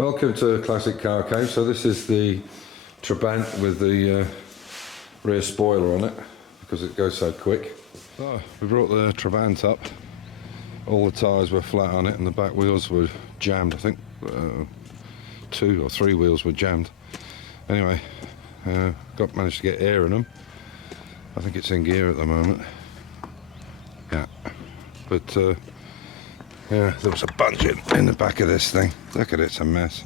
Welcome to Classic Car Cave. So this is the Trabant with the rear spoiler on it because it goes so quick. So we brought the Trabant up. All the tyres were flat on it and the back wheels were jammed. I think 2 or 3 wheels were jammed. Anyway, managed to get air in them. I think it's in gear at the moment. Yeah, but yeah, there was a bunch in the back of this thing. Look at it, it's a mess.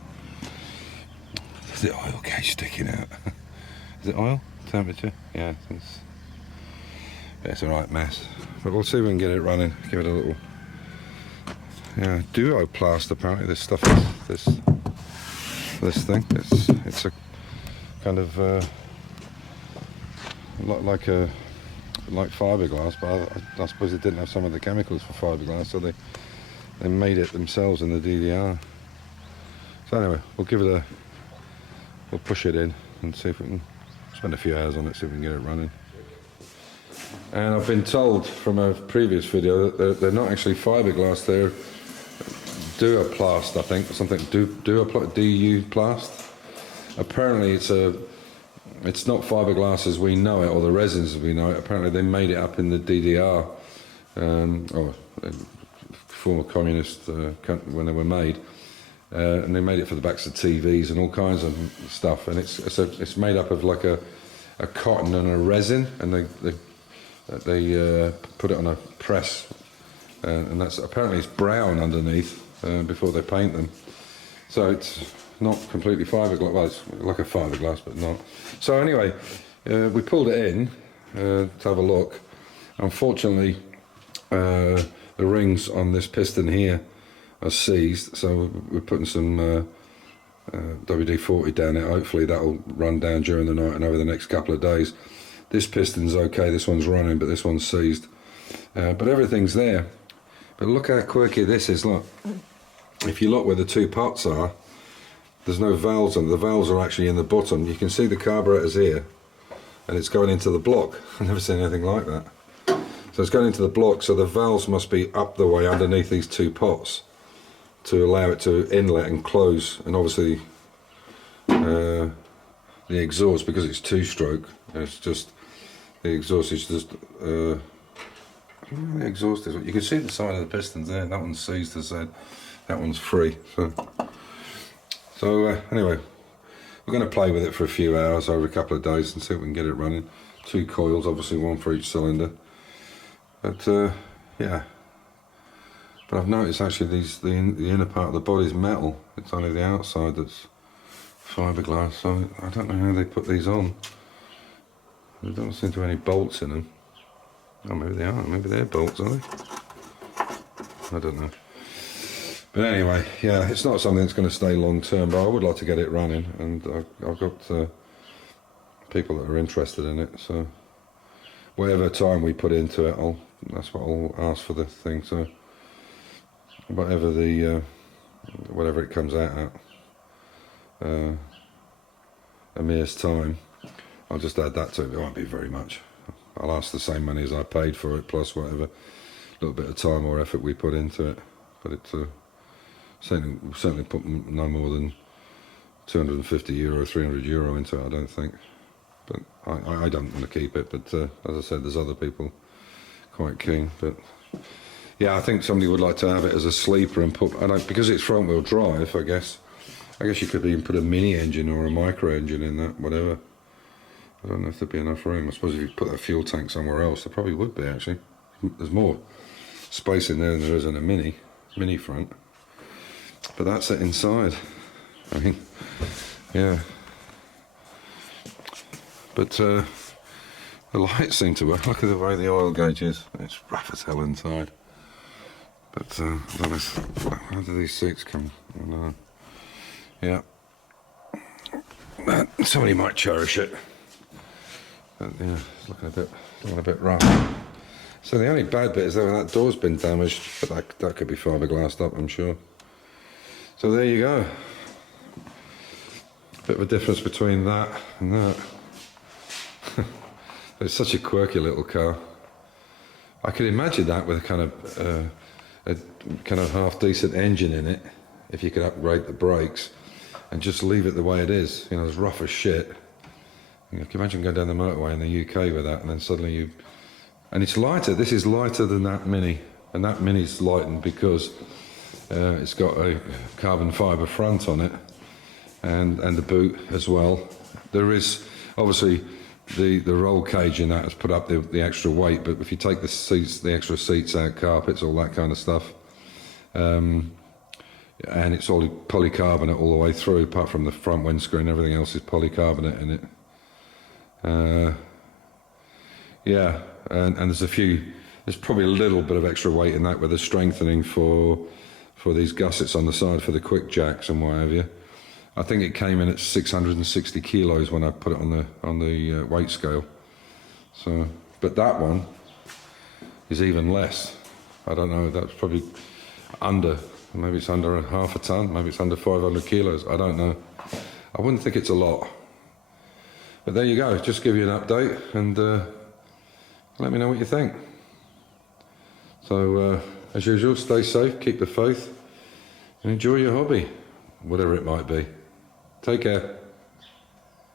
There's the oil gauge sticking out. Is it oil? Temperature? Yeah, it's a right mess. But we'll see if we can get it running. Give it a little duoplast apparently. This stuff is this thing. It's a kind of like fiberglass, but I suppose it didn't have some of the chemicals for fiberglass, so they made it themselves in the DDR. So anyway, we'll push it in and see if we can spend a few hours on it, see if we can get it running. And I've been told from a previous video that they're not actually fiberglass, they're duoplast, I think, or something, duoplast. Apparently it's not fiberglass as we know it, or the resins as we know it. Apparently they made it up in the DDR, or former communist when they were made, and they made it for the backs of TVs and all kinds of stuff. And it's made up of like a cotton and a resin, and they put it on a press, and that's apparently it's brown underneath before they paint them. So it's not completely fiberglass. Well, it's like a fiberglass, but not. So anyway, we pulled it in to have a look. Unfortunately, the rings on this piston here are seized, so we're putting some WD-40 down it. Hopefully that'll run down during the night and over the next couple of days. This piston's okay, this one's running, but this one's seized. But everything's there. But look how quirky this is, look. If you look where the 2 pots are, there's no valves on. The valves are actually in the bottom. You can see the carburetor's here, and it's going into the block. I've never seen anything like that. So it's going into the block, so the valves must be up the way underneath these 2 pots to allow it to inlet and close. And obviously the exhaust, because it's 2-stroke, it's just, the exhaust is just, I don't know the exhaust is. You can see the side of the pistons there. That one's seized, as I said. That one's free. So anyway, we're going to play with it for a few hours over a couple of days and see if we can get it running. 2 coils, obviously 1 for each cylinder. But yeah, but I've noticed actually the inner part of the body is metal. It's only the outside that's fiberglass. So I don't know how they put these on. There don't seem to be any bolts in them. Oh, maybe they are. Maybe they're bolts, are they? I don't know. But anyway, yeah, it's not something that's going to stay long term, but I would like to get it running, and I've got people that are interested in it, so whatever time we put into it, that's what I'll ask for the thing. So whatever it comes out at, a year's time, I'll just add that to it. It won't be very much. I'll ask the same money as I paid for it, plus whatever little bit of time or effort we put into it. But it's certainly put no more than €250, €300 into it, I don't think. But I don't want to keep it, but as I said, there's other people quite keen. But yeah, I think somebody would like to have it as a sleeper and put, because it's front wheel drive, I guess you could even put a mini engine or a micro engine in that, whatever. I don't know if there'd be enough room. I suppose if you put a fuel tank somewhere else, there probably would be actually. There's more space in there than there is in a mini front. But that's it inside. I mean, yeah. But the lights seem to work. Look at the way the oil gauge is. It's rough as hell inside. But how do these seats come? Yeah. Somebody might cherish it. But yeah, it's looking a bit rough. So the only bad bit is that that door's been damaged, but that could be fiberglassed up, I'm sure. So there you go. Bit of a difference between that and that. It's such a quirky little car. I could imagine that with a kind of half decent engine in it, if you could upgrade the brakes. and just leave it the way it is. You know, it's rough as shit. You know, can you imagine going down the motorway in the UK with that, and then suddenly and it's lighter. This is lighter than that Mini, and that Mini's lightened because it's got a carbon fibre front on it, and the boot as well. There is obviously the roll cage in that has put up the extra weight, but if you take the seats, the extra seats out, carpets, all that kind of stuff, and it's all polycarbonate all the way through, apart from the front windscreen, everything else is polycarbonate in it. Yeah, and there's probably a little bit of extra weight in that with the strengthening for these gussets on the side for the quick jacks and what have you. I think it came in at 660 kilos when I put it on the weight scale. So, but that one is even less. I don't know. That's probably under. Maybe it's under half a ton. Maybe it's under 500 kilos. I don't know. I wouldn't think it's a lot. But there you go. Just give you an update and let me know what you think. So, as usual, stay safe, keep the faith, and enjoy your hobby, whatever it might be. Take care.